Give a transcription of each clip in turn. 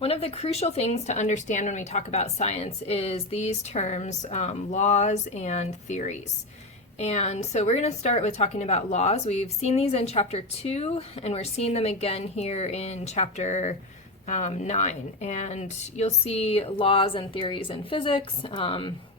One of the crucial things to understand when we talk about science is these terms, laws and theories. And so we're going to start with talking about laws. We've seen these in chapter 2, and we're seeing them again here in chapter 9. And you'll see laws and theories in physics.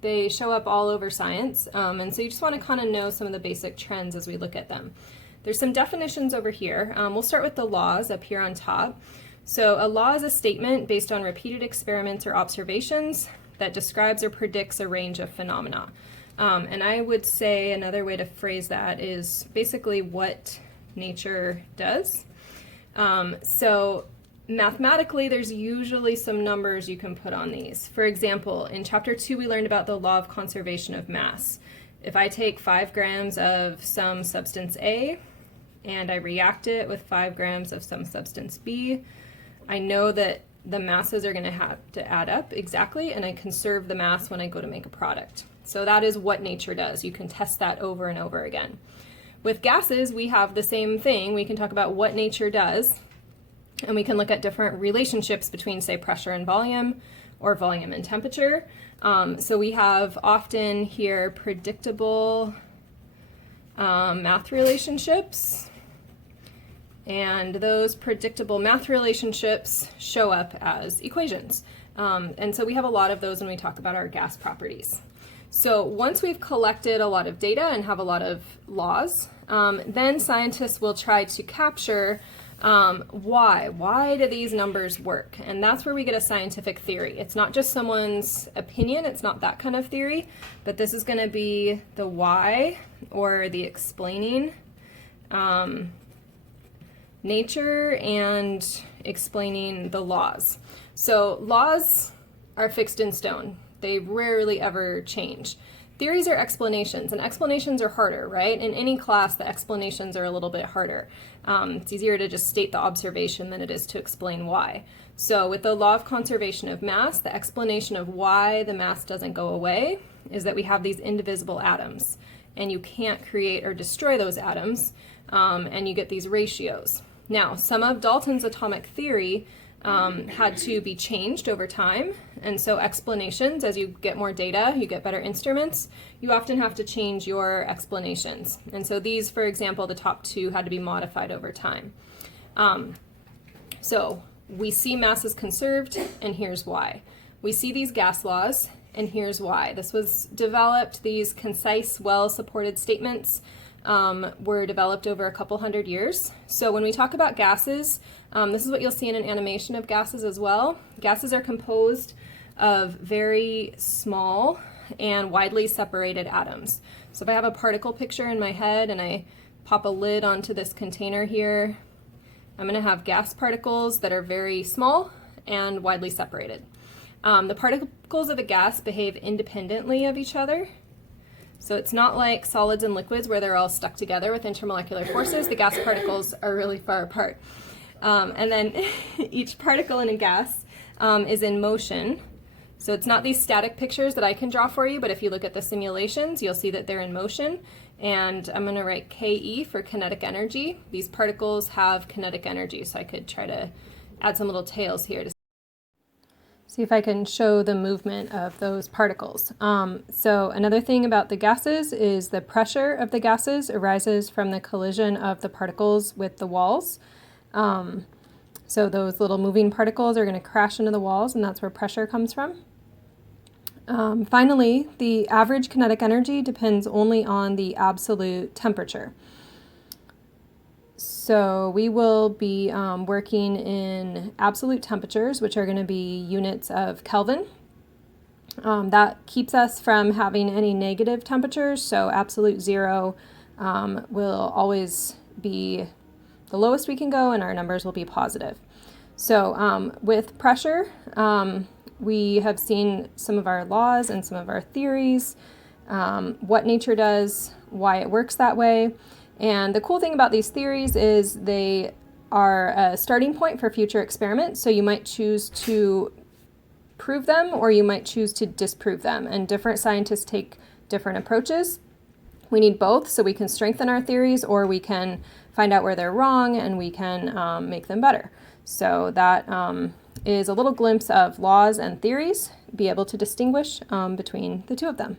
They show up all over science. And so you just want to kind of know some of the basic trends as we look at them. There's some definitions over here. We'll start with the laws up here on top. So a law is a statement based on repeated experiments or observations that describes or predicts a range of phenomena. And I would say another way to phrase that is basically what nature does. So mathematically, there's usually some numbers you can put on these. For example, in chapter 2, we learned about the law of conservation of mass. If I take 5 grams of some substance A and I react it with 5 grams of some substance B, I know that the masses are going to have to add up exactly, and I conserve the mass when I go to make a product. So that is what nature does. You can test that over and over again. With gases, we have the same thing. We can talk about what nature does, and we can look at different relationships between, say, pressure and volume, or volume and temperature. So we have often here predictable math relationships. And those predictable math relationships show up as equations. And so we have a lot of those when we talk about our gas properties. So once we've collected a lot of data and have a lot of laws, then scientists will try to capture why do these numbers work? And that's where we get a scientific theory. It's not just someone's opinion, it's not that kind of theory, but this is going to be the why, or the explaining nature and explaining the laws. So laws are fixed in stone. They rarely ever change. Theories are explanations, and explanations are harder, right? In any class, the explanations are a little bit harder. It's easier to just state the observation than it is to explain why. So with the law of conservation of mass, the explanation of why the mass doesn't go away is that we have these indivisible atoms, and you can't create or destroy those atoms, and you get these ratios. Now, some of Dalton's atomic theory had to be changed over time, and so explanations, as you get more data, you get better instruments, you often have to change your explanations. And so these, for example, the top 2 had to be modified over time. So we see mass is conserved, and here's why. We see these gas laws, and here's why. This was developed, these concise, well-supported statements were developed over a couple hundred years. So when we talk about gases, this is what you'll see in an animation of gases as well. Gases are composed of very small and widely separated atoms. So if I have a particle picture in my head and I pop a lid onto this container here, I'm going to have gas particles that are very small and widely separated. The particles of a gas behave independently of each other. So it's not like solids and liquids where they're all stuck together with intermolecular forces. The gas particles are really far apart. And then each particle in a gas is in motion. So it's not these static pictures that I can draw for you, but if you look at the simulations, you'll see that they're in motion. And I'm going to write KE for kinetic energy. These particles have kinetic energy, so I could try to add some little tails here to see if I can show the movement of those particles. So another thing about the gases is the pressure of the gases arises from the collision of the particles with the walls. So those little moving particles are going to crash into the walls, and that's where pressure comes from. Finally, the average kinetic energy depends only on the absolute temperature. So we will be working in absolute temperatures, which are going to be units of Kelvin. That keeps us from having any negative temperatures, so absolute 0 will always be the lowest we can go, and our numbers will be positive. So with pressure, we have seen some of our laws and some of our theories, what nature does, why it works that way. And the cool thing about these theories is they are a starting point for future experiments. So you might choose to prove them, or you might choose to disprove them. And different scientists take different approaches. We need both, so we can strengthen our theories, or we can find out where they're wrong and we can make them better. So that is a little glimpse of laws and theories, be able to distinguish between the two of them.